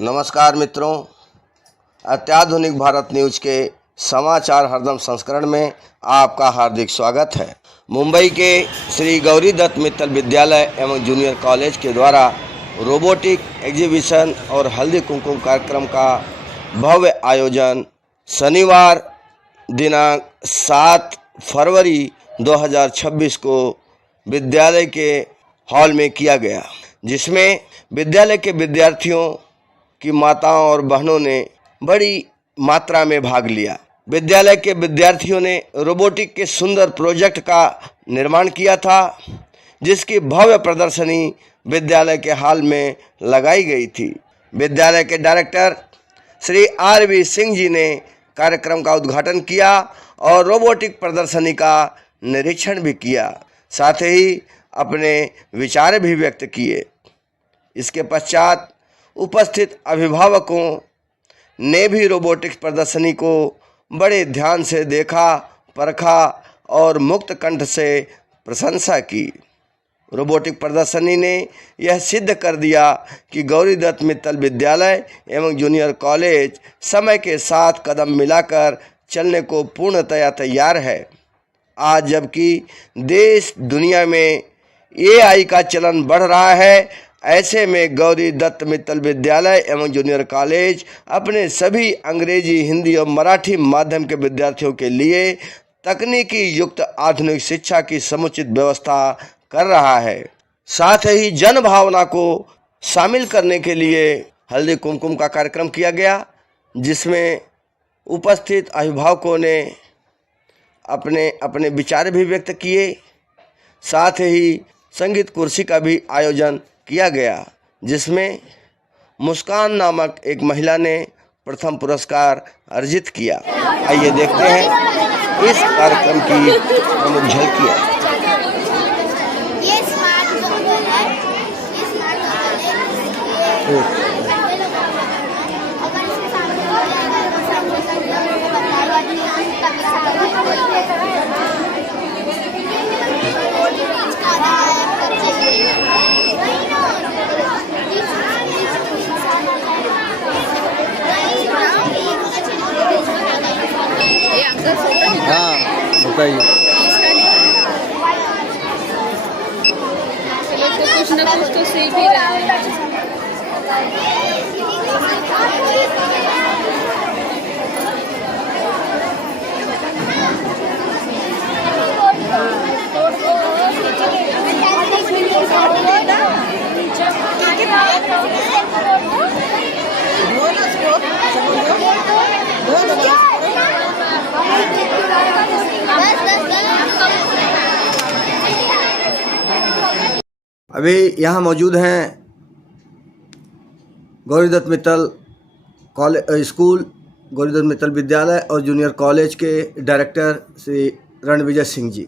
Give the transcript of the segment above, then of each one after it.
नमस्कार मित्रों, अत्याधुनिक भारत न्यूज के समाचार हरदम संस्करण में आपका हार्दिक स्वागत है। मुंबई के श्री गौरी दत्त मित्तल विद्यालय एवं जूनियर कॉलेज के द्वारा रोबोटिक एग्जीबिशन और हल्दी कुमकुम कार्यक्रम का भव्य आयोजन शनिवार दिनांक 7 फरवरी 2026 को विद्यालय के हॉल में किया गया, जिसमें विद्यालय के विद्यार्थियों की माताओं और बहनों ने बड़ी मात्रा में भाग लिया। विद्यालय के विद्यार्थियों ने रोबोटिक के सुंदर प्रोजेक्ट का निर्माण किया था, जिसकी भव्य प्रदर्शनी विद्यालय के हॉल में लगाई गई थी। विद्यालय के डायरेक्टर श्री RV सिंह जी ने कार्यक्रम का उद्घाटन किया और रोबोटिक प्रदर्शनी का निरीक्षण भी किया, साथ ही अपने विचार भी व्यक्त किए। इसके पश्चात उपस्थित अभिभावकों ने भी रोबोटिक्स प्रदर्शनी को बड़े ध्यान से देखा, परखा और मुक्त कंठ से प्रशंसा की। रोबोटिक प्रदर्शनी ने यह सिद्ध कर दिया कि गौरी दत्त मित्तल विद्यालय एवं जूनियर कॉलेज समय के साथ कदम मिलाकर चलने को पूर्णतया तैयार है। आज जबकि देश दुनिया में AI का चलन बढ़ रहा है, ऐसे में गौरी दत्त मित्तल विद्यालय एवं जूनियर कॉलेज अपने सभी अंग्रेजी, हिंदी और मराठी माध्यम के विद्यार्थियों के लिए तकनीकी युक्त आधुनिक शिक्षा की समुचित व्यवस्था कर रहा है। साथ ही जन भावना को शामिल करने के लिए हल्दी कुमकुम का कार्यक्रम किया गया, जिसमें उपस्थित अभिभावकों ने अपने अपने विचार भी व्यक्त किए। साथ ही संगीत कुर्सी का भी आयोजन किया गया, जिसमें मुस्कान नामक एक महिला ने प्रथम पुरस्कार अर्जित किया। आइए देखते हैं इस कार्यक्रम की प्रमुख झलकियाँ। हाँ बताइए। कुछ न कुछ तो सीख ही रहा है। अभी यहाँ मौजूद हैं गौरी दत्त मित्तल स्कूल, गौरी दत्त मित्तल विद्यालय और जूनियर कॉलेज के डायरेक्टर श्री रणविजय सिंह जी।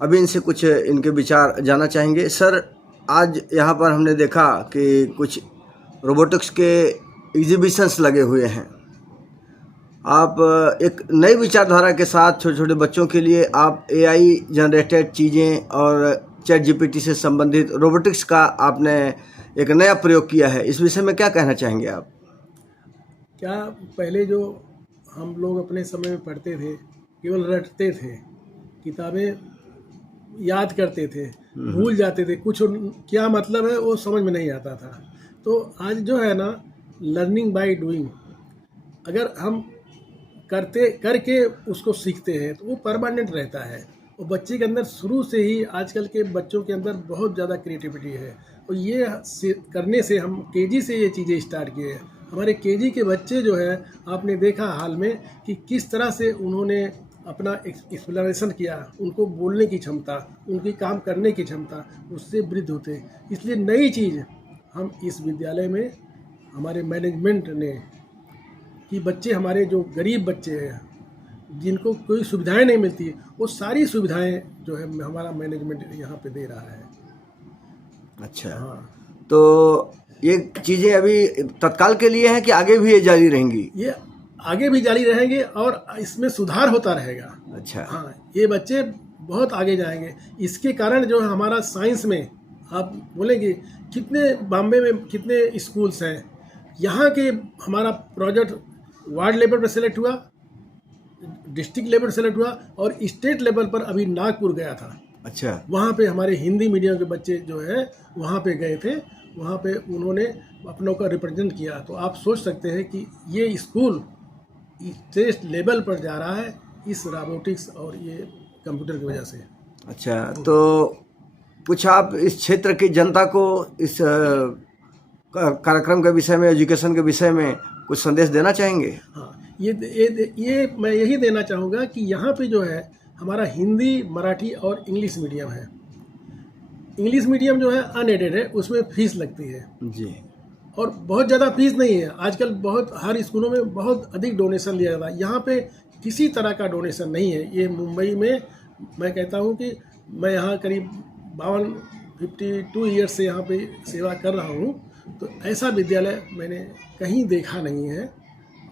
अभी इनसे कुछ इनके विचार जानना चाहेंगे। सर, आज यहाँ पर हमने देखा कि कुछ रोबोटिक्स के एग्जीबिशंस लगे हुए हैं। आप एक नई विचारधारा के साथ छोटे छोटे बच्चों के लिए आप AI जनरेटेड चीज़ें और ChatGPT से संबंधित रोबोटिक्स का आपने एक नया प्रयोग किया है। इस विषय में क्या कहना चाहेंगे आप? क्या पहले जो हम लोग अपने समय में पढ़ते थे, केवल रटते थे, किताबें याद करते थे, भूल जाते थे, कुछ क्या मतलब है वो समझ में नहीं आता था। तो आज जो है ना, लर्निंग बाय डूइंग, अगर हम करके उसको सीखते हैं तो वो परमानेंट रहता है। और बच्चे के अंदर शुरू से ही, आजकल के बच्चों के अंदर बहुत ज़्यादा क्रिएटिविटी है, और ये करने से हम KG से ये चीज़ें स्टार्ट किए हैं। हमारे KG के बच्चे जो है, आपने देखा हाल में कि किस तरह से उन्होंने अपना एक्सप्लेनेशन किया, उनको बोलने की क्षमता, उनकी काम करने की क्षमता, उससे वृद्धि होते। इसलिए नई चीज़ हम इस विद्यालय में हमारे मैनेजमेंट ने कि बच्चे, हमारे जो गरीब बच्चे हैं जिनको कोई सुविधाएं नहीं मिलती, वो सारी सुविधाएं जो है हमारा मैनेजमेंट यहाँ पे दे रहा है। अच्छा, हाँ। तो ये चीज़ें अभी तत्काल के लिए हैं कि आगे भी ये जारी रहेंगी? ये आगे भी जारी रहेंगे और इसमें सुधार होता रहेगा। अच्छा। हाँ, ये बच्चे बहुत आगे जाएंगे। इसके कारण जो हमारा साइंस में आप बोलेंगे कितने बॉम्बे में कितने स्कूल्स हैं, यहाँ के हमारा प्रोजेक्ट वार्ड लेवल पर सेलेक्ट हुआ, डिस्ट्रिक्ट लेवल पर सेलेक्ट हुआ और स्टेट लेवल पर अभी नागपुर गया था। अच्छा, वहाँ पे हमारे हिंदी मीडियम के बच्चे जो है वहाँ पे गए थे, वहाँ पे उन्होंने अपनों का रिप्रेजेंट किया। तो आप सोच सकते हैं कि ये स्कूल स्टेट लेवल पर जा रहा है इस रोबोटिक्स और ये कंप्यूटर की वजह से। अच्छा, तो कुछ आप इस क्षेत्र की जनता को इस कार्यक्रम के विषय में, एजुकेशन के विषय में कुछ संदेश देना चाहेंगे? हाँ, ये मैं यही देना चाहूँगा कि यहाँ पे जो है हमारा हिंदी, मराठी और इंग्लिश मीडियम है। इंग्लिश मीडियम जो है अनएडेड है, उसमें फीस लगती है जी, और बहुत ज़्यादा फीस नहीं है। आजकल बहुत हर स्कूलों में बहुत अधिक डोनेशन लिया जाता है, यहाँ पे किसी तरह का डोनेशन नहीं है। ये मुंबई में मैं कहता हूँ कि मैं यहाँ करीब 52 ईयर्स से यहाँ पे सेवा कर रहा हूँ, तो ऐसा विद्यालय मैंने कहीं देखा नहीं है।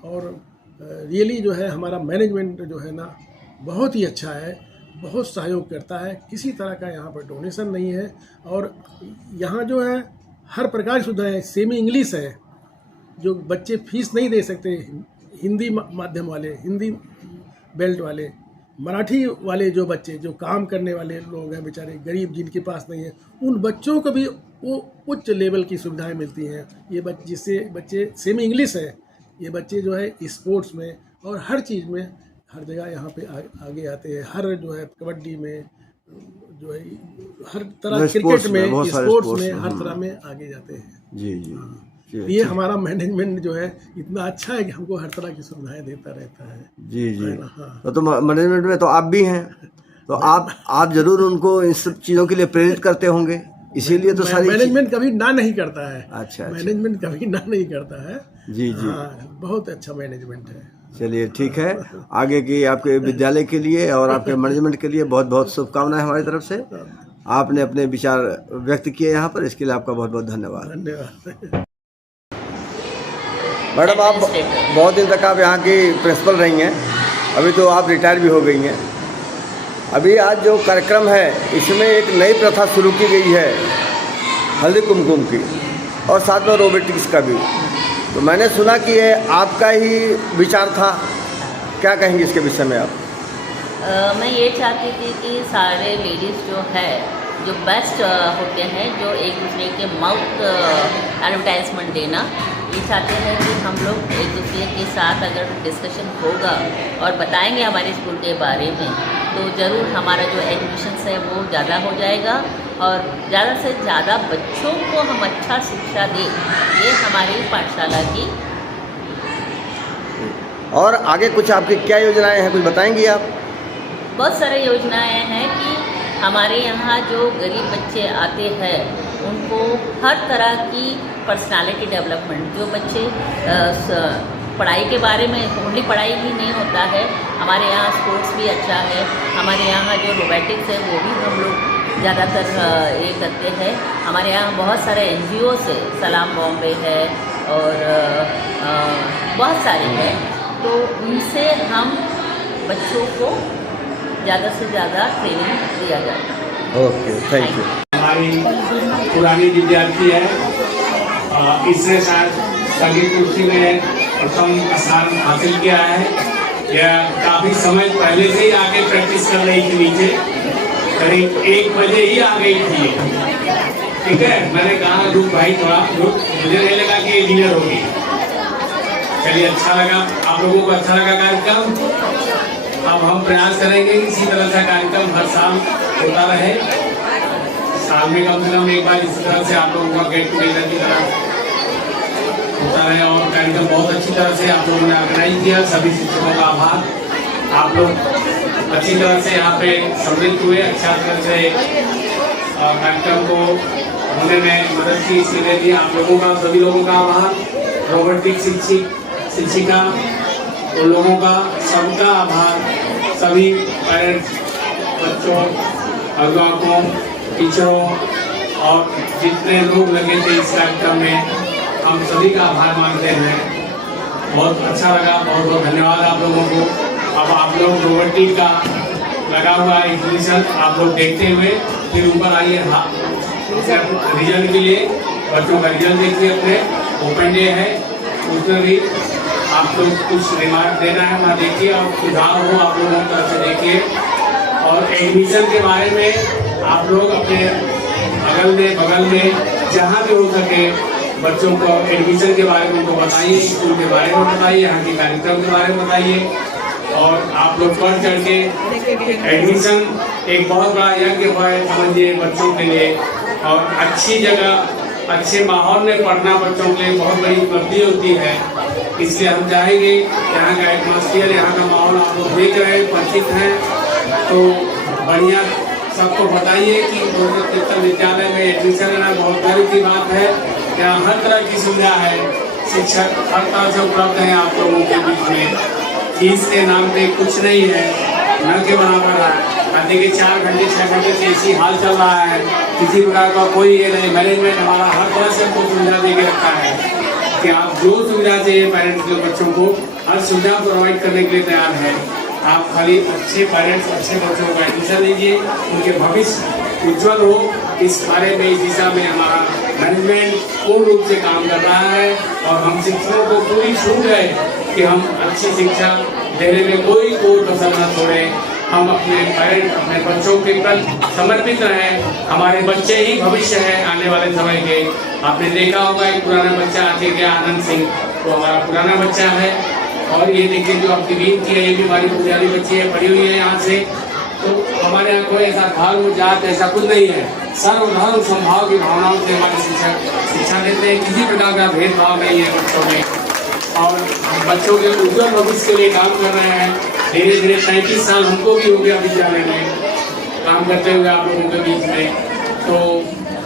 और रियली जो है हमारा मैनेजमेंट जो है ना बहुत ही अच्छा है, बहुत सहयोग करता है, किसी तरह का यहाँ पर डोनेशन नहीं है। और यहाँ जो है हर प्रकार की सुविधाएं, सेमी इंग्लिश है, जो बच्चे फीस नहीं दे सकते, हिंदी माध्यम वाले, हिंदी बेल्ट वाले, मराठी वाले जो बच्चे जो काम करने वाले लोग हैं बेचारे गरीब जिनके पास नहीं है, उन बच्चों को भी वो उच्च लेवल की सुविधाएं मिलती हैं। ये जिससे बच्चे सेमी इंग्लिश है, ये बच्चे जो है स्पोर्ट्स में और हर चीज़ में हर जगह यहाँ पे आगे आते हैं। हर जो है कबड्डी में जो है हर तरह, क्रिकेट में, स्पोर्ट्स में हर तरह में आगे जाते हैं। जी जी, ये हमारा मैनेजमेंट जो है इतना अच्छा है कि हमको हर तरह की सुविधाएं देता रहता है। जी जी, हाँ। तो मैनेजमेंट में तो आप भी हैं, तो आप जरूर उनको इन सब चीज़ों के लिए प्रेरित करते होंगे, इसीलिए तो सारी मैनेजमेंट कभी ना नहीं करता है। अच्छा, मैनेजमेंट कभी ना नहीं करता है। जी जी, हाँ, बहुत अच्छा मैनेजमेंट है। चलिए ठीक है, आगे की आपके विद्यालय के लिए और आपके मैनेजमेंट के लिए बहुत बहुत शुभकामनाएं हमारी तरफ से। आपने अपने विचार व्यक्त किए यहाँ पर, इसके लिए आपका बहुत बहुत धन्यवाद। धन्यवाद। मैडम, आप बहुत दिन तक आप यहाँ की प्रिंसिपल रही हैं, अभी तो आप रिटायर भी हो गई हैं। अभी आज जो कार्यक्रम है इसमें एक नई प्रथा शुरू की गई है हल्दी कुमकुम की, और साथ में रोबोटिक्स का भी। तो मैंने सुना कि ये आपका ही विचार था, क्या कहेंगे इसके विषय में आप? मैं ये चाहती थी कि सारे लेडीज़ जो है जो बेस्ट होते हैं, जो एक दूसरे के माउथ एडवर्टाइजमेंट देना, ये चाहते हैं कि हम लोग एक दूसरे के साथ अगर डिस्कशन होगा और बताएंगे हमारे स्कूल के बारे में, तो ज़रूर हमारा जो एजुकेशन है वो ज़्यादा हो जाएगा और ज़्यादा से ज़्यादा बच्चों को हम अच्छा शिक्षा दें, ये हमारी पाठशाला की। और आगे कुछ आपकी क्या योजनाएं हैं, कुछ बताएंगी आप? बहुत सारे योजनाएं हैं कि हमारे यहाँ जो गरीब बच्चे आते हैं उनको हर तरह की पर्सनालिटी डेवलपमेंट, जो बच्चे पढ़ाई के बारे में ओनली पढ़ाई ही नहीं होता है, हमारे यहाँ स्पोर्ट्स भी अच्छा है। हमारे यहाँ जो रोबोटिक्स है वो भी हम लोग ज़्यादातर ये करते हैं। हमारे यहाँ बहुत सारे NGO है, सलाम बॉम्बे है और बहुत सारे हैं, तो उनसे हम बच्चों को ज़्यादा से ज़्यादा ट्रेनिंग दिया जाता है। Okay, thank you. हमारी पुरानी विद्यार्थी है, इससे शायद सभी कुर्सी में प्रथम स्थान हासिल किया है। यह काफ़ी समय पहले से ही आगे प्रैक्टिस कर रही थी, नीचे करीब 1 बजे ही आ गई थी। ठीक है, मैंने कहा रुक भाई थोड़ा रुक, मुझे नहीं लगा कि इंजीनियर होगी। चलिए, अच्छा लगा, आप लोगों को अच्छा लगा कार्यक्रम। अब हम प्रयास करेंगे कि इसी तरह का कार्यक्रम हर साल होता रहे, साल में कम से कम एक बार इसी तरह से आप लोगों का गेट टुगेदर की तरह होता रहे। और कार्यक्रम बहुत अच्छी तरह से आप लोगों ने ऑर्गेनाइज किया, सभी शिक्षकों का आभार। आप लोग अच्छी तरह से यहाँ पे सम्मिलित हुए, अच्छा तरह से कार्यक्रम को होने में मदद की, इसके लिए आप लोगों का, सभी लोगों का आभार। रोबोटिक्स शिक्षिका, उन लोगों का सबका आभार, सभी पेरेंट्स, बच्चों, अभिभावकों, टीचरों और जितने लोग लगे थे इस कार्यक्रम में, हम सभी का आभार मानते हैं। बहुत अच्छा लगा, बहुत बहुत धन्यवाद आप लोगों को। अब आप लोग रोबोटिक का लगा हुआ एग्जीबिशन आप लोग देखते हुए फिर ऊपर आइए। हाँ, रिजल्ट के लिए बच्चों का रिजल्ट देखिए अपने ओपन डे है, उसमें भी आप लोग कुछ रिमार्क देना है वहाँ देखिए और सुझाव हो आप लोगों की तरफ से देखिए। और एडमिशन के बारे में आप लोग अपने अगल में बगल में जहाँ भी हो सके बच्चों को एडमिशन के बारे में उनको बताइए, स्कूल के बारे में बताइए, यहाँ के कार्यक्रम के बारे में बताइए। और आप लोग बढ़ चढ़ के एडमिशन एक बहुत बड़ा यज्ञ है समझिए बच्चों के लिए, और अच्छी जगह अच्छे माहौल में पढ़ना बच्चों के लिए बहुत बड़ी उपलब्धि होती है। इसलिए हम चाहेंगे यहाँ का एटमॉस्फेयर, यहाँ का माहौल आप लोग देख रहे हैं, परिचित हैं, तो बढ़िया सबको बताइए कि गौरीदत्त मित्तल विद्यालय में एडमिशन लेना बहुत गर्व की बात है। यहाँ हर तरह की सुविधा है, शिक्षक हर तरह से उपलब्ध हैं आप लोगों के बीच में। फीस के नाम पे कुछ नहीं है, न के बराबर है। देखिए 4 घंटे 6 घंटे से इसी हाल चल रहा है, किसी प्रकार का कोई ये नहीं। मैनेजमेंट हमारा हर तरह से हमको सुविधा दे के रखा है कि आप जो सुविधा चाहिए पेरेंट्स के बच्चों को हर सुविधा प्रोवाइड करने के लिए तैयार है। आप खाली अच्छे पेरेंट्स अच्छे बच्चों का एडमिशन लीजिए, उनके भविष्य उज्जवल हो, इस बारे में इस दिशा में हमारा मैनेजमेंट पूर्ण रूप से काम कर रहा है। और हम शिक्षकों को पूरी छूट है कि हम अच्छी शिक्षा देने में कोई कसर न छोड़ें। हम अपने पेरेंट्स अपने बच्चों के प्रति समर्पित रहें। हमारे बच्चे ही भविष्य है आने वाले समय के। आपने देखा होगा एक पुराना बच्चा आके गया आनंद सिंह, तो हमारा पुराना बच्चा है। और ये देखिए जो आपकी बीन की है, ये भी हमारी पुजारी बच्ची है, पढ़ी हुई है यहाँ से। तो हमारे यहाँ कोई ऐसा धर्म जात ऐसा कुछ नहीं है, सर्वधर्म समभाव की भावनाओं से हमारे शिक्षक शिक्षा देते हैं। किसी प्रकार का भेदभाव नहीं है बच्चों में, और हम बच्चों के उज्जवल भविष्य के लिए काम कर रहे हैं। धीरे धीरे 35 साल हमको भी हो गया विद्यालय में काम करते हुए आप लोगों के बीच में। तो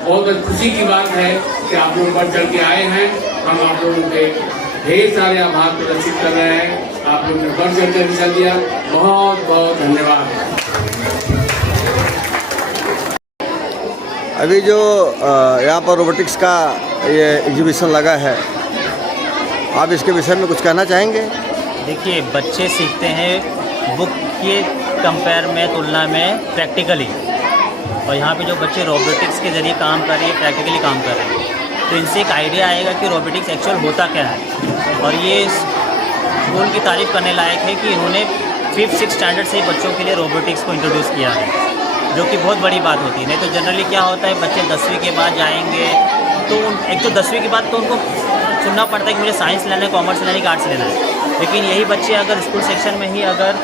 बहुत खुशी की बात है कि आप लोग बढ़ चढ़ के आए हैं। हम आप लोगों के ढेर सारे आभार प्रदर्शित कर रहे हैं। आप लोगों ने बढ़ चढ़ कर हिस्सा दिया, बहुत बहुत धन्यवाद। अभी जो यहाँ पर रोबोटिक्स का ये एग्जीबिशन लगा है, आप इसके विषय में कुछ कहना चाहेंगे? देखिए, बच्चे सीखते हैं बुक के कंपेयर में, तुलना में प्रैक्टिकली, और यहाँ पे जो बच्चे रोबोटिक्स के ज़रिए काम कर रहे हैं, प्रैक्टिकली काम कर रहे हैं, तो इनसे एक आइडिया आएगा कि रोबोटिक्स एक्चुअल होता क्या है। और ये स्कूल की तारीफ़ करने लायक है कि इन्होंने 5th-6th स्टैंडर्ड से बच्चों के लिए रोबोटिक्स को इंट्रोड्यूस किया है, जो कि बहुत बड़ी बात होती है। नहीं तो जनरली क्या होता है, बच्चे 10वीं के बाद जाएंगे तो एक तो 10वीं के बाद तो उनको चुनना पड़ता है कि मुझे साइंस लेना है, कॉमर्स लेना है कि आर्ट्स लेना है। लेकिन यही बच्चे अगर स्कूल सेक्शन में ही अगर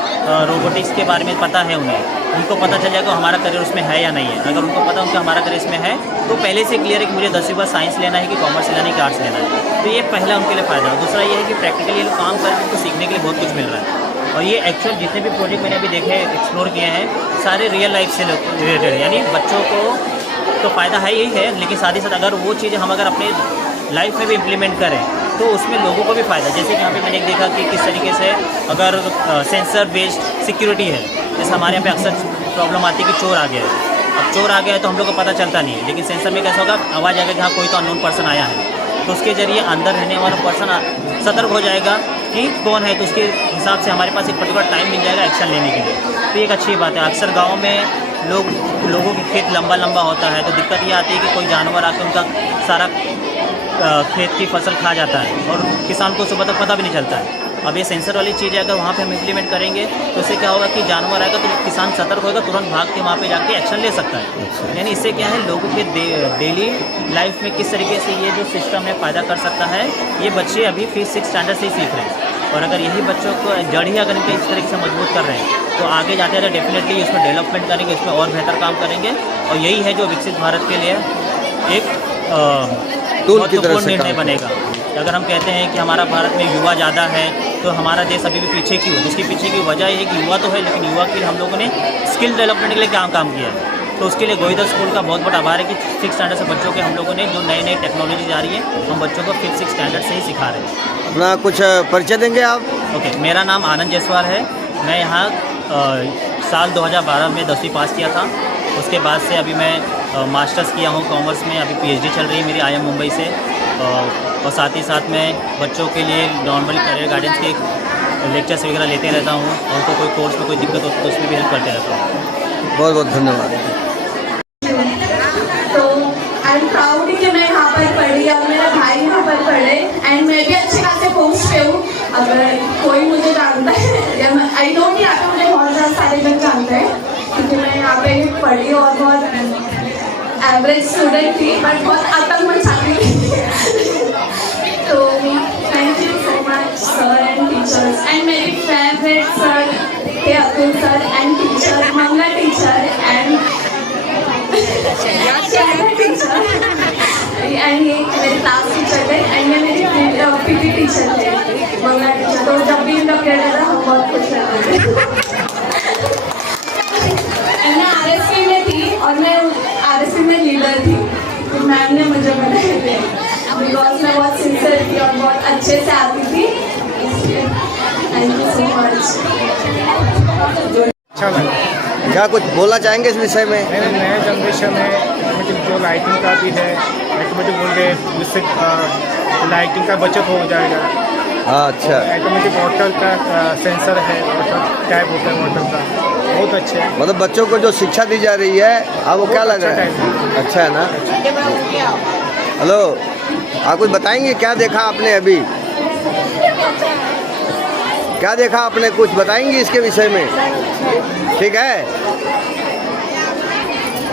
रोबोटिक्स के बारे में पता है उनको पता चल जाएगा हमारा करियर उसमें है या नहीं है। अगर उनको पता उनका हमारा करियर इसमें है तो पहले से क्लियर है कि मुझे 10वीं बाद साइंस लेना है कि कॉमर्स लेना है कि आर्ट्स लेना है। तो ये पहला उनके लिए फ़ायदा है। दूसरा ये है कि प्रैक्टिकली ये लोग काम करके उनको सीखने के लिए बहुत कुछ मिल रहा है। और ये एक्चुअल जितने भी प्रोजेक्ट मैंने अभी देखे एक्सप्लोर किए हैं, सारे रियल लाइफ से रिलेटेड, यानी बच्चों को तो फ़ायदा है यही है, लेकिन साथ ही साथ अगर वो चीज़ें हम अगर अपने लाइफ में भी इम्प्लीमेंट करें तो उसमें लोगों को भी फ़ायदा। जैसे कि यहाँ पे मैंने देखा कि किस तरीके से अगर सेंसर बेस्ड सिक्योरिटी है, जैसे हमारे यहाँ पे अक्सर प्रॉब्लम आती है कि चोर आ गया है। अब चोर आ गया है तो हम लोग को पता चलता नहीं है, लेकिन सेंसर में कैसा होगा, आवाज़ आएगा कि हाँ कोई तो अननोन पर्सन आया है, तो उसके ज़रिए अंदर रहने वाला पर्सन सतर्क हो जाएगा कि कौन है, तो उसके हिसाब से हमारे पास एक पर्टिकुलर टाइम मिल जाएगा एक्शन लेने के लिए। तो एक अच्छी बात है। अक्सर गाँव में लोगों के खेत लंबा लंबा होता है, तो दिक्कत ये आती है कि कोई जानवर आकर उनका सारा खेत की फसल खा जाता है और किसान को सुबह तक पता भी नहीं चलता है। अब ये सेंसर वाली चीज़ है, अगर वहाँ पे हम इम्प्लीमेंट करेंगे तो इससे क्या होगा कि जानवर आएगा तो किसान सतर्क होगा, तुरंत भाग के वहाँ पे जाके एक्शन ले सकता है। यानी इससे क्या है, लोगों के डेली लाइफ में किस तरीके से ये जो सिस्टम है फ़ायदा कर सकता है, ये बच्चे अभी 5th-6th स्टैंडर्ड से ही सीख रहे हैं। और अगर यही बच्चों को जड़ ही अगर इनके इस तरीके से मजबूत कर रहे हैं तो आगे जाते जाते डेफिनेटली इसमें डेवलपमेंट करेंगे, इसमें और बेहतर काम करेंगे। और यही है जो विकसित भारत के लिए एक महत्वपूर्ण निर्णय बनेगा। अगर हम कहते हैं कि हमारा भारत में युवा ज़्यादा है तो हमारा देश अभी भी पीछे क्यों है, जिसके पीछे की वजह ये है कि युवा तो है, लेकिन युवा के लिए हम लोगों ने स्किल डेवलपमेंट के लिए क्या काम किया है। तो उसके लिए गौरीदत्त स्कूल का बहुत बड़ा आभार है कि 6th स्टैंडर्ड से बच्चों के हम लोगों ने जो नई टेक्नोलॉजी जा रही है हम बच्चों को 5th-6th स्टैंडर्ड से ही सिखा रहे हैं। अपना कुछ परिचय देंगे आप? ओके, मेरा नाम आनंद जायसवाल है। मैं यहाँ साल 2012 में 10वीं पास किया था। उसके बाद से अभी मैं मास्टर्स किया हूँ कॉमर्स में, अभी PhD चल रही है मेरी IIM मुंबई से। और साथ ही साथ मैं बच्चों के लिए नॉर्मली करियर गाइडेंस के लेक्चर्स वगैरह लेते रहता हूँ, और उनको कोई कोर्स में कोई दिक्कत होती है तो उसमें भी हेल्प करते रहता हूँ। बहुत बहुत धन्यवाद। तो आई नो कि आपको मुझे बहुत ज़्यादा सारे लोग जानते हैं क्योंकि मैं यहाँ पे पढ़ी और बहुत एवरेज स्टूडेंट थी बट बहुत आतंकमंद छात्री थी। तो thank you so much sir and teachers and मेरी फेवरेट सर थे Abdul sir and teacher Mangala teacher and teacher and ये मेरे क्लास टीचर थे एंड ये मेरी पीटी टीचर थे मंगला टीचर। तो जब भी इनका पीरियड आता हम बहुत खुश रहते थे। मैं आरएसपी में थी और मैं आरएसपी में लीडर थी तो मैम ने मुझे बनाया था बिकॉज मैं बहुत सिंसियर थी और बहुत अच्छे से आती थी इसलिए थैंक यू सो मच। अच्छा लगा। क्या कुछ बोलना चाहेंगे इस विषय में? मैंने नए जनरेशन में ऑटोमेटिक जो लाइटिंग का भी है ऑटोमेटिक बोल रहे जिससे लाइटिंग का बचत हो जाएगा। हाँ अच्छा। ऑटोमेटिक वाटर का सेंसर है, वाटर टैप होता है वाटर का, बहुत अच्छा है। मतलब बच्चों को जो शिक्षा दी जा रही है आपको क्या लग रहा है? अच्छा है ना? हेलो, आप कुछ बताएंगे क्या देखा आपने अभी? क्या देखा आपने, कुछ बताएंगे इसके विषय में? ठीक है,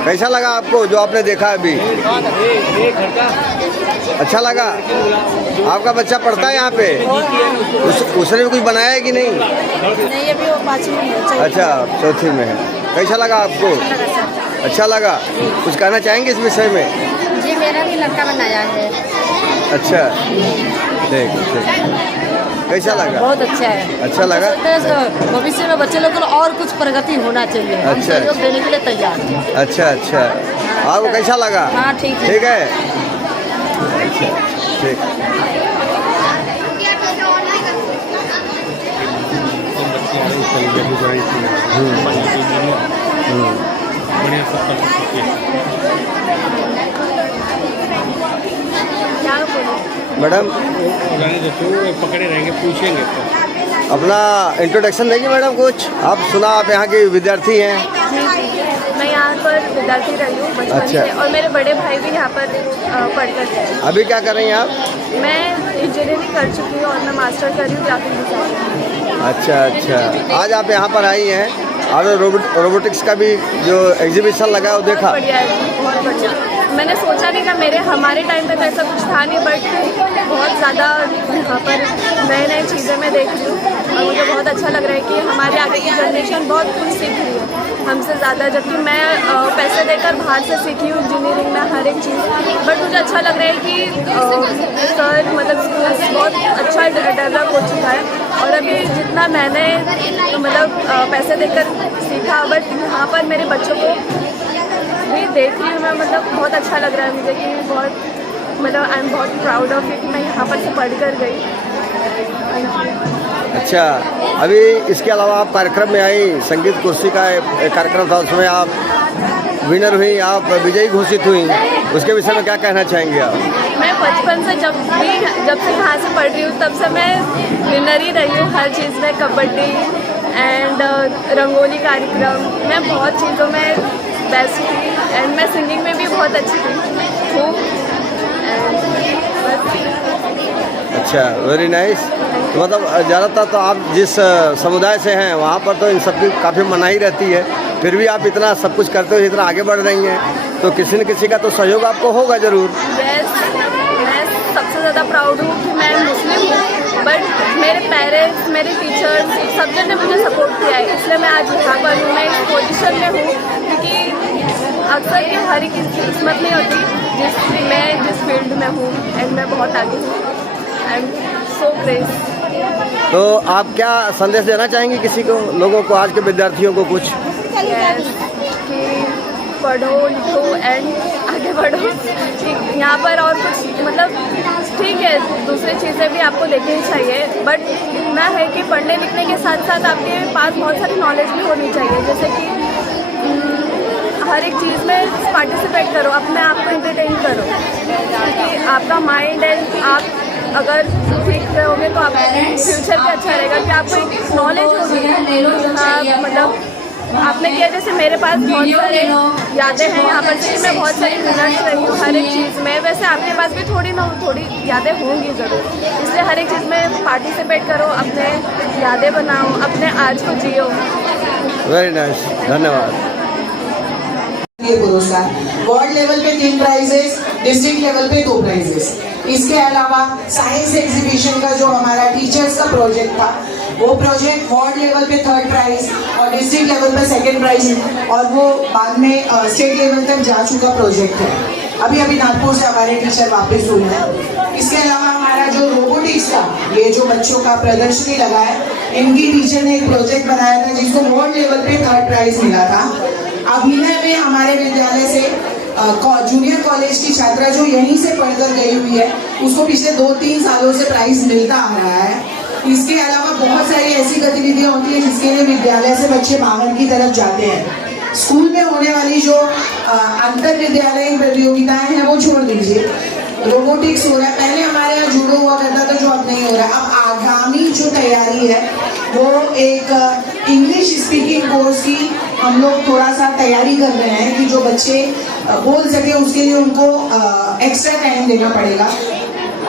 कैसा लगा आपको जो आपने देखा अभी? अच्छा लगा? आपका बच्चा पढ़ता है यहाँ पे? उसने भी कुछ बनाया है कि नहीं? नहीं, अभी वो 5वीं में है। अच्छा, चौथी में है। कैसा लगा आपको? अच्छा लगा। कुछ कहना चाहेंगे इस विषय में? जी, मेरा भी लड़का बनाया है। अच्छा, ठीक। कैसा लगा? बहुत अच्छा है। अच्छा लगा? भविष्य में बच्चे लोगों को और कुछ प्रगति होना चाहिए। हम सहयोग देने के लिए तैयार हैं। अच्छा, आपको कैसा लगा? हाँ, ठीक है। ठीक है, अच्छा, ठीक। मैडम पकड़े रहेंगे, पूछेंगे अपना इंट्रोडक्शन देंगे मैडम कुछ? आप सुना, आप यहाँ के विद्यार्थी हैं? मैं यहाँ पर विद्यार्थी रही हूँ बचपन अच्छा। से और मेरे बड़े भाई भी यहाँ पर पढ़कर थे। अभी क्या कर रही हैं आप? मैं इंजीनियरिंग कर चुकी हूँ और मैं मास्टर कर रही हूँ ग्राफिक डिजाइन। अच्छा, आज आप यहाँ पर आई हैं और रोबोटिक्स का भी जो एग्जीबिशन लगा वो देखा? बढ़िया है, बहुत बढ़िया। मैंने सोचा नहीं था, हमारे टाइम पे तो ऐसा कुछ था नहीं, बट बहुत ज़्यादा यहाँ पर नए नए चीज़ें मैं देख रही हूँ और मुझे बहुत अच्छा लग रहा है कि हमारे आगे की जनरेशन बहुत कुछ सीख रही है हमसे ज़्यादा, जबकि मैं पैसे देकर बाहर से सीखी हूँ इंजीनियरिंग में हर एक चीज़। बट मुझे अच्छा लग रहा है कि सर मतलब स्कूल बहुत अच्छा डेवलप हो चुका है और अभी जितना मैंने मतलब पैसे देकर सीखा, बट यहाँ पर मेरे बच्चों को भी देख रही हूँ मैं, मतलब बहुत अच्छा लग रहा है मुझे कि बहुत मतलब आई एम बहुत प्राउड ऑफ इट कि मैं यहाँ पर से पढ़ कर गई। अच्छा, अभी इसके अलावा आप कार्यक्रम में आई, संगीत कुर्सी का एक कार्यक्रम था, उसमें आप विनर हुई, आप विजयी घोषित हुई, उसके विषय में क्या कहना चाहेंगे आप? मैं बचपन से जब से यहाँ से पढ़ रही हूँ तब से मैं विनर ही रही हूँ हर चीज़ में, कबड्डी एंड रंगोली कार्यक्रम, मैं बहुत चीज़ों में बेस्ट थी एंड मैं सिंगिंग में भी बहुत अच्छी हूँ। अच्छा, वेरी नाइस। तो मतलब ज़्यादातर तो आप जिस समुदाय से हैं वहाँ पर तो इन सब की काफ़ी मनाही रहती है, फिर भी आप इतना सब कुछ करते हो, इतना आगे बढ़ रही हैं, तो किसी न किसी का तो सहयोग आपको होगा ज़रूर। मैं सबसे ज़्यादा प्राउड हूँ कि मैं मुस्लिम हूँ, बट मेरे पेरेंट्स, मेरे टीचर्स, सब जन ने मुझे सपोर्ट किया है, इसलिए मैं आज यहाँ पर हूँ, मैं इस पोजीशन में हूँ, क्योंकि अक्सर ये हर एक किस्मत नहीं होती मैं जिस फील्ड में हूँ एंड मैं बहुत आगे हूँ। I am so great. तो आप क्या संदेश देना चाहेंगे किसी को, लोगों को, आज के विद्यार्थियों को कुछ? कि पढ़ो लिखो एंड आगे बढ़ो। यहाँ पर और कुछ मतलब ठीक है, दूसरी चीज़ें भी आपको देखनी चाहिए, बट इतना है कि पढ़ने लिखने के साथ साथ आपके पास बहुत सारी नॉलेज भी होनी चाहिए, जैसे कि हर एक चीज़ में पार्टिसिपेट करो, अपने आप को एंटरटेन करो, क्योंकि आपका माइंड एंड आप अगर ठीक रहोगे तो आप फ्यूचर भी अच्छा रहेगा कि आपको एक नॉलेज होगी। हाँ, मतलब आपने किया। जैसे मेरे पास बहुत सारे यादें हैं यहाँ पर से कि मैं बहुत सारी मिनट्स रही हूँ हर एक चीज़ में। वैसे आपके पास भी थोड़ी यादें होंगी ज़रूर, इसलिए हर एक चीज़ में पार्टिसिपेट करो, अपने यादें बनाओ, अपने आज को जियो। वेरी नाइस, धन्यवाद। ये पुरस्कार वार्ड लेवल पे 3 प्राइजेस, डिस्ट्रिक्ट लेवल पे 2 प्राइजेस। इसके अलावा साइंस एग्जीबिशन का जो हमारा टीचर्स का प्रोजेक्ट था, वो प्रोजेक्ट वार्ड लेवल पे 3rd प्राइज और डिस्ट्रिक्ट लेवल पे 2nd प्राइज, और वो बाद में स्टेट लेवल तक जा चुका प्रोजेक्ट है। अभी नागपुर से हमारे टीचर वापस हुए हैं। इसके अलावा हमारा जो रोबोटिक्स का ये जो बच्चों का प्रदर्शनी लगा है, इनकी टीचर ने एक प्रोजेक्ट बनाया था जिसको वार्ड लेवल पे 3rd प्राइज मिला था। अभिनय में हमारे विद्यालय से जूनियर कॉलेज की छात्रा जो यहीं से पढ़कर गई हुई है, उसको पिछले 2-3 सालों से प्राइज मिलता आ रहा है। इसके अलावा बहुत सारी ऐसी गतिविधियां होती है जिसके लिए विद्यालय से बच्चे बाहर की तरफ जाते हैं। स्कूल में होने वाली जो अंतर विद्यालय प्रतियोगिताएं हैं वो छोड़ दीजिए, रोबोटिक्स हो रहा है, पहले हमारे यहाँ जूडो हुआ करता था जो अब नहीं हो रहा है। अब आगामी जो तैयारी है वो एक इंग्लिश स्पीकिंग कोर्स की हम लोग थोड़ा सा तैयारी कर रहे हैं कि जो बच्चे बोल सके उसके लिए उनको एक्स्ट्रा टाइम देना पड़ेगा।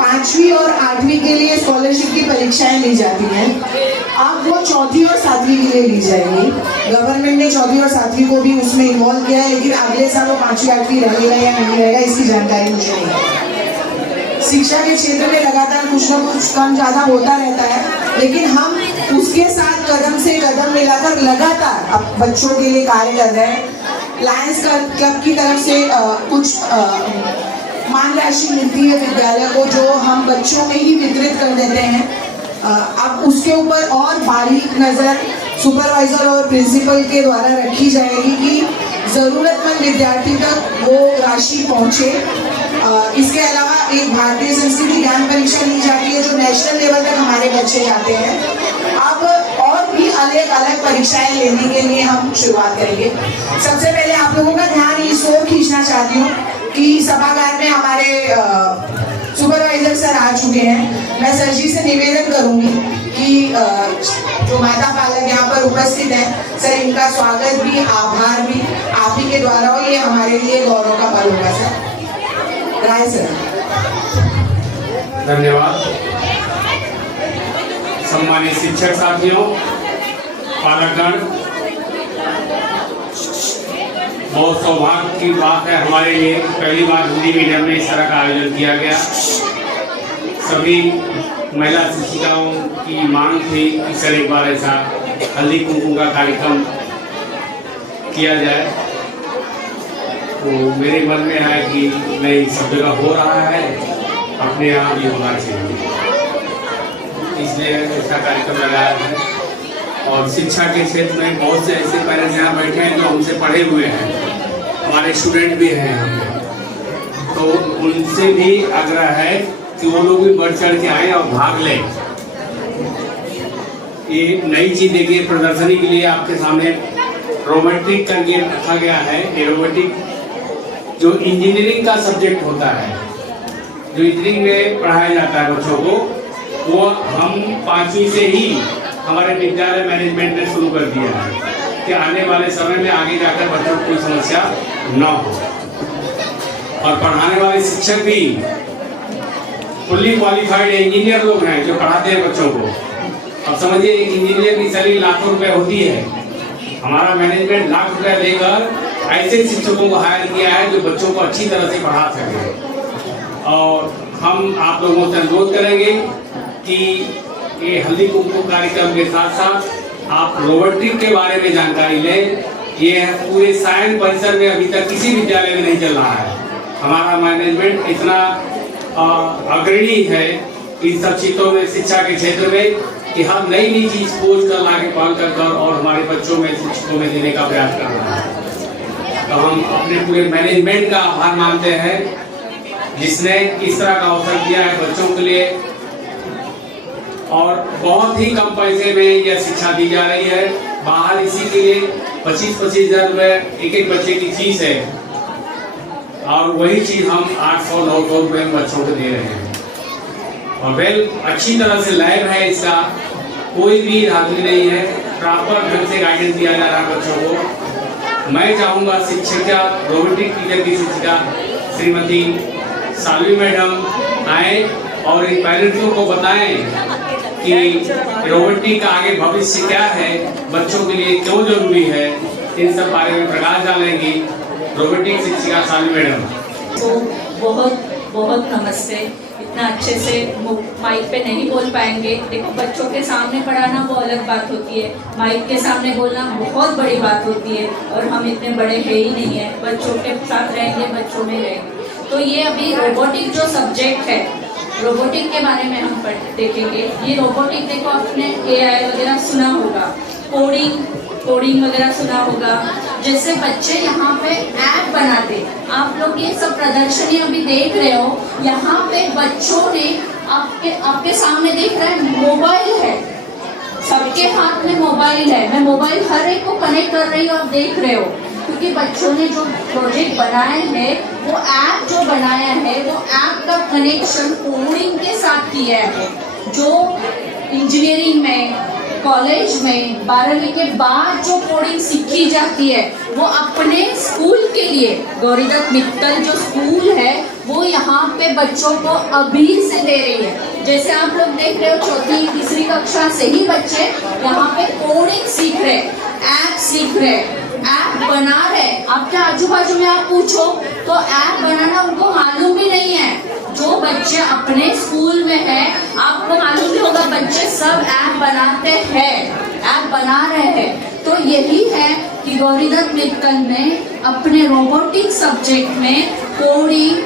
5वीं और 8वीं के लिए स्कॉलरशिप की परीक्षाएं ली जाती हैं, अब वो 4वीं और 7वीं के लिए ली जाएगी। गवर्नमेंट ने 4वीं और 7वीं को भी उसमें इन्वॉल्व किया है, लेकिन अगले साल वो 5वीं 8वीं रहेगा या नहीं रहेगा इसकी जानकारी मुझे नहीं है। शिक्षा के क्षेत्र में लगातार कुछ न कुछ कम ज़्यादा होता रहता है, लेकिन हम उसके साथ कदम से कदम मिलाकर लगातार अब बच्चों के लिए कार्य कर रहे हैं। लायंस क्लब की तरफ से कुछ मान राशि मिलती है विद्यालय को, जो हम बच्चों में ही वितरित कर देते हैं। अब उसके ऊपर और बारीक नज़र सुपरवाइजर और प्रिंसिपल के द्वारा रखी जाएगी कि ज़रूरतमंद विद्यार्थी तक वो राशि पहुँचे। इसके अलावा एक भारतीय संस्कृति ज्ञान परीक्षा ली जाती है जो नेशनल लेवल तक हमारे बच्चे जाते हैं। अब और भी अलग अलग परीक्षाएं लेने के लिए हम शुरुआत करेंगे। सबसे पहले आप लोगों का ध्यान इस ओर खींचना चाहती हूँ कि सभागार में हमारे सुपरवाइजर सर आ चुके हैं। मैं सर जी से निवेदन करूंगी कि जो माता पालक यहाँ पर उपस्थित हैं, सर इनका स्वागत भी आभार भी आप ही के द्वारा हो, ये हमारे लिए गौरव का पल होगा। सर राय सर। धन्यवाद। सम्मानित शिक्षक साथियों, पालकगण, बहुत सौभाग्य की बात है हमारे लिए, पहली बार हिंदी मीडियम में इस तरह का आयोजन किया गया। सभी महिला शिक्षिकाओं की मांग थी कि सर एक बार ऐसा हल्दी कुमकुम का कार्यक्रम किया जाए, तो मेरे मन में है कि नहीं, सब जगह हो रहा है, अपने यहाँ भी होना चाहिए, इसलिए ऐसा कार्यक्रम लगाया है। और शिक्षा के क्षेत्र में बहुत से ऐसे पेरेंट्स यहाँ बैठे हैं जो हमसे पढ़े हुए हैं, हमारे स्टूडेंट भी हैं यहाँ पे, तो उनसे भी आग्रह है कि वो लोग भी बढ़ चढ़ के आए और भाग लें। ये नई चीज़ देखिए, प्रदर्शनी के लिए आपके सामने रोबोटिक करके रखा गया है। ये रोबोटिक जो इंजीनियरिंग का सब्जेक्ट होता है, जो इंजीनियरिंग में पढ़ाया जाता है बच्चों को, वो हम 5वीं से ही हमारे विद्यालय मैनेजमेंट ने शुरू कर दिया है कि आने वाले समय में आगे जाकर बच्चों को कोई समस्या न हो। और पढ़ाने वाले शिक्षक भी फुल्ली क्वालिफाइड इंजीनियर लोग हैं जो पढ़ाते हैं बच्चों को। अब समझिए, एक इंजीनियर की सैलरी लाखों रुपए होती है, हमारा मैनेजमेंट लाख रुपया लेकर ऐसे शिक्षकों को हायर किया है जो बच्चों को अच्छी तरह से पढ़ा सके। और हम आप लोगों से अनुरोध करेंगे कि ये हल्दी कुमकुम कार्यक्रम के साथ साथ आप रोबोटिक के बारे में जानकारी लें। ये पूरे साइंस परिसर में अभी तक किसी विद्यालय में नहीं चल रहा है। हमारा मैनेजमेंट इतना अग्रणी है इन सब चीज़ों में, शिक्षा के क्षेत्र में, कि हम नई नई चीज़ खोज कर लाके पाल कर और हमारे बच्चों में, शिक्षकों में देने का प्रयास कर रहे हैं। तो हम अपने पूरे मैनेजमेंट का आभार मानते हैं जिसने इस तरह का अवसर दिया है बच्चों के लिए। और बहुत ही कम पैसे में यह शिक्षा दी जा रही है। बाहर इसी के लिए 25-25 हज़ार रुपये एक बच्चे की फीस है, और वही चीज़ हम 800-900 रुपये में बच्चों को दे रहे हैं। और वेल अच्छी तरह से लैब है, इसका कोई भी धांधली नहीं है। प्रॉपर ढंग से गाइडेंस दिया जा रहा है बच्चों को। मैं चाहूँगा शिक्षिका, रोबोटिक टीचर की शिक्षिका श्रीमती सालवी मैडम आए और इन पेरेंट्सों को बताएं कि रोबोटिक का आगे भविष्य क्या है, बच्चों के लिए क्यों जरूरी है, इन सब बारे में प्रकाश डालेंगी रोबोटिक शिक्षिका सालवी मैडम। तो बहुत बहुत नमस्ते। इतना अच्छे से माइक पे नहीं बोल पाएंगे, देखो बच्चों के सामने पढ़ाना वो अलग बात होती है, माइक के सामने बोलना बहुत बड़ी बात होती है, और हम इतने बड़े है ही नहीं है, बच्चों के साथ रहेंगे, बच्चों में रहेंगे। तो ये अभी रोबोटिक जो सब्जेक्ट है, रोबोटिक के बारे में हम देखेंगे। ये रोबोटिक देखो आपने AI वगैरह सुना होगा, कोडिंग वगैरह सुना होगा। जैसे बच्चे यहाँ पे ऐप बनाते, आप लोग ये सब प्रदर्शनी अभी देख रहे हो, यहाँ पे बच्चों ने आपके सामने देख रहे हैं मोबाइल है, सबके हाथ में मोबाइल है। मैं मोबाइल हर एक को कनेक्ट कर रही हूँ, आप देख रहे हो, क्योंकि बच्चों ने जो प्रोजेक्ट बनाए हैं, वो ऐप जो बनाया है, वो ऐप का कनेक्शन कोडिंग के साथ किया है। जो इंजीनियरिंग में, कॉलेज में 12वीं के बाद जो कोडिंग सीखी जाती है, वो अपने स्कूल के लिए गौरीदत्त मित्तल जो स्कूल है, वो यहाँ पे बच्चों को अभी से दे रही है। जैसे आप लोग देख रहे हो, चौथी तीसरी कक्षा से ही बच्चे यहाँ पे कोडिंग सीख रहे, ऐप सीख रहे, ऐप बना रहे। आपके आजू बाजू में आप पूछो तो ऐप बनाना उनको मालूम भी नहीं है। जो बच्चे अपने स्कूल में है, आपको मालूम भी होगा, बच्चे सब ऐप बनाते हैं, ऐप बना रहे हैं। तो यही है कि गौरीदत्त मित्तल ने अपने रोबोटिक सब्जेक्ट में कोडिंग,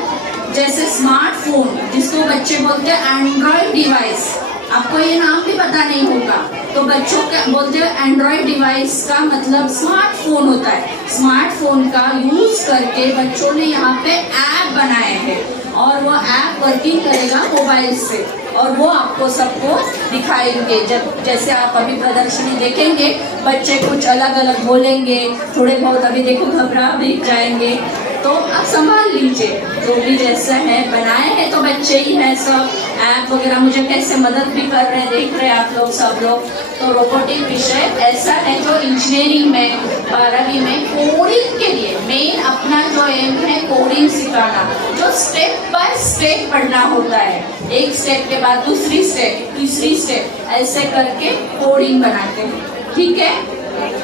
जैसे स्मार्टफोन जिसको बच्चे बोलते हैं एंड्रॉइड डिवाइस, आपको ये नाम भी पता नहीं होगा, तो बच्चों के बोलते हैं एंड्रॉइड डिवाइस का मतलब स्मार्टफोन होता है। स्मार्टफोन का यूज करके बच्चों ने यहाँ पे ऐप बनाए हैं, और वो ऐप वर्किंग करेगा मोबाइल से, और वो आपको सबको दिखाएंगे। जब जैसे आप अभी प्रदर्शनी देखेंगे, बच्चे कुछ अलग अलग बोलेंगे, थोड़े बहुत अभी देखो घबरा भी जाएंगे, तो आप संभाल लीजिए। जो भी जैसा है बनाए हैं तो बच्चे ही हैं सब, ऐप वगैरह मुझे कैसे मदद भी कर रहे हैं, देख रहे हैं आप लोग सब लोग। तो रोबोटिक विषय ऐसा है जो इंजीनियरिंग में 12वीं में कोडिंग के लिए मेन अपना जो एम है कोडिंग सिखाना, जो स्टेप बाय स्टेप पढ़ना होता है, एक स्टेप के बाद दूसरी स्टेप, तीसरी स्टेप, ऐसे करके कोडिंग बनाते हैं। ठीक है,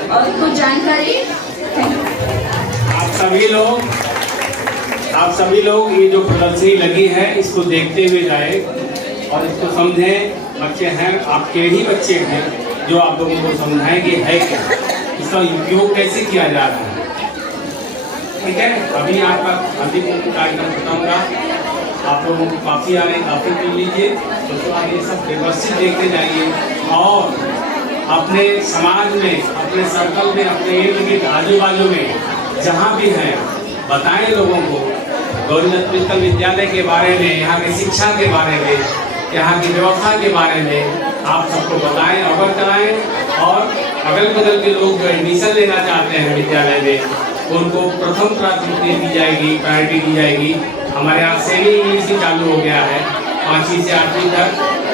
और कुछ जानकारी? आप सभी लोग ये जो प्रदर्शनी लगी है, इसको देखते हुए जाए और इसको समझें। बच्चे हैं, आपके ही बच्चे हैं, जो आप लोगों को समझाएंगे है क्या, इसका उपयोग कैसे किया जा रहा है। ठीक है, अभी आपका अंतिम कार्यक्रम बताऊंगा, आप लोगों को काफ़ी आ रहे, काफ़ी कर लीजिए, उसके बाद ये सब व्यवस्थित देखते जाइए, और अपने समाज में, अपने सर्कल में, अपने इर्द गिर्द आजू बाजू में जहाँ भी हैं, बताएं लोगों को गौरीदत्त मित्तल विद्यालय के बारे में, यहाँ की शिक्षा के बारे में, यहाँ की व्यवस्था के बारे में आप सबको बताएं, अवगत कराएं। और अगल बगल के लोग जो एडमिशन लेना चाहते हैं विद्यालय में, उनको प्रथम प्राथमिकता दी जाएगी, प्रायोरिटी दी जाएगी। हमारे यहाँ सेमी इंग्लिश भी चालू हो गया है, 5वीं से 8वीं तक।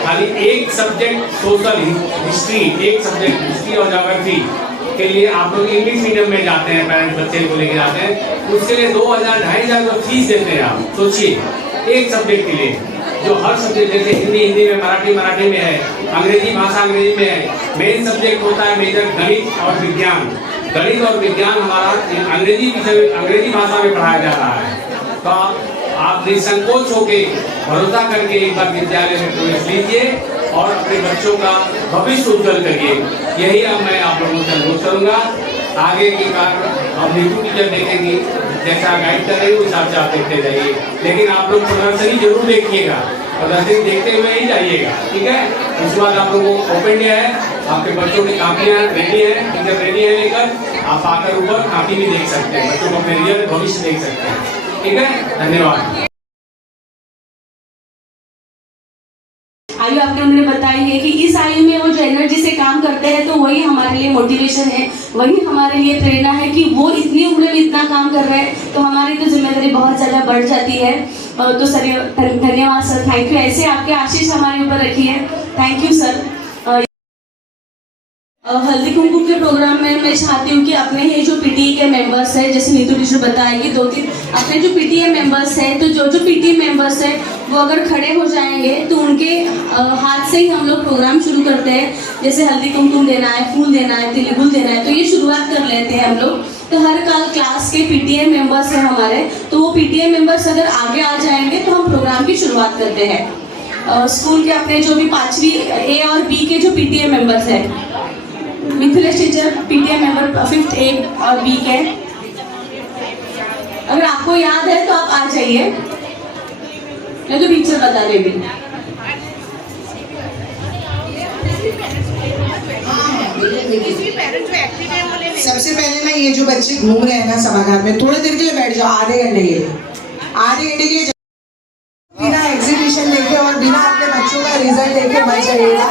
खाली एक सब्जेक्ट सोशल हिस्ट्री, एक सब्जेक्ट हिस्ट्री और ज्योग्राफी के लिए आप लोग इंग्लिश मीडियम में जाते हैं, पेरेंट्स बच्चे को लेके जाते हैं, उसके लिए 2000-2500 फीस देते हैं। आप सोचिए, एक सब्जेक्ट के लिए, जो हर सब्जेक्ट, जैसे हिंदी में, मराठी में है, अंग्रेजी भाषा अंग्रेजी में है। मेन सब्जेक्ट होता है मेजर गणित और विज्ञान। गणित और विज्ञान हमारा अंग्रेजी भाषा में पढ़ाया जा रहा है। तो आप निसंकोच होके, भरोसा करके एक बार विद्यालय में प्रवेश लीजिए और अपने बच्चों का भविष्य उज्जवल करिए। यही अब मैं आप लोगों से अनुरोध करूँगा। आगे के कार्य अब नीतू टीचर देखेंगी, जैसा गाइड कर रही है उस हिसाब से आप देखते जाइए, लेकिन आप लोग प्रदर्शनी जरूर देखिएगा, प्रदर्शनी देखते हुए ही जाइएगा। ठीक है, उसके बाद आप लोगों को ओपन डे है, आपके बच्चों की कापियाँ रेडी है, टीचर रेडी है लेकर, आप आकर ऊपर कापी भी देख सकते हैं, बच्चों को अपने रियल भविष्य देख सकते हैं। ठीक है, धन्यवाद। आयु आपने उन्होंने बताई है कि इस आयु में वो जो एनर्जी से काम करते हैं, तो वही हमारे लिए मोटिवेशन है, वही हमारे लिए प्रेरणा है कि वो इतनी उम्र में इतना काम कर रहे हैं, तो हमारी तो जिम्मेदारी बहुत ज़्यादा बढ़ जाती है। तो सर धन्यवाद सर, थैंक यू। ऐसे आपके आशीष हमारे ऊपर रखिए, thank you sir. Haldi Kumkum के प्रोग्राम में मैं चाहती हूँ कि अपने ही जो पीटीए के मेंबर्स हैं, जैसे नीतू टीचर बताएगी 2-3 अपने जो पीटीए मेंबर्स हैं, तो जो पीटीए मेंबर्स हैं वो अगर खड़े हो जाएंगे तो उनके हाथ से ही हम लोग प्रोग्राम शुरू करते हैं। जैसे हल्दी कुमकुम देना है, फूल देना है, तिलगुल देना है, तो ये शुरुआत कर लेते हैं हम लोग। तो हर क्लास के पीटीए मेंबर्स हैं हमारे, तो वो पीटीए मेंबर्स अगर आगे आ जाएंगे तो हम प्रोग्राम की शुरुआत करते हैं। स्कूल के अपने जो भी 5वीं ए और बी के जो पीटीए मेंबर्स हैं, Mithilesh teacher PTA member 5th ए और बी के, अगर आपको याद है तो आप आ जाइए, नहीं तो टीचर बता देगी। सबसे पहले ना ये जो बच्चे घूम रहे हैं ना सभागार में, थोड़ी देर के लिए बैठ जाओ, आधे घंटे के लिए, आधे घंटे के लिए बिना एग्जीबिशन देखे और बिना अपने बच्चों का रिजल्ट देखे मत जाइएगा।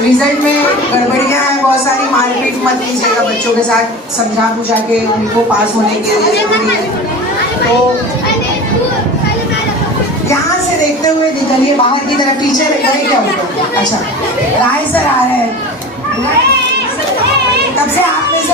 रिजल्ट में गड़बड़ियाँ हैं बहुत सारी, मारपीट मत कीजिएगा बच्चों के साथ, समझा बुझा के उनको पास होने के लिए जरूरी है। तो यहाँ से देखते हुए निकलिए बाहर की तरफ। टीचर गए क्या ऊपर? अच्छा, राय सर आ रहे हैं, तब से आप में से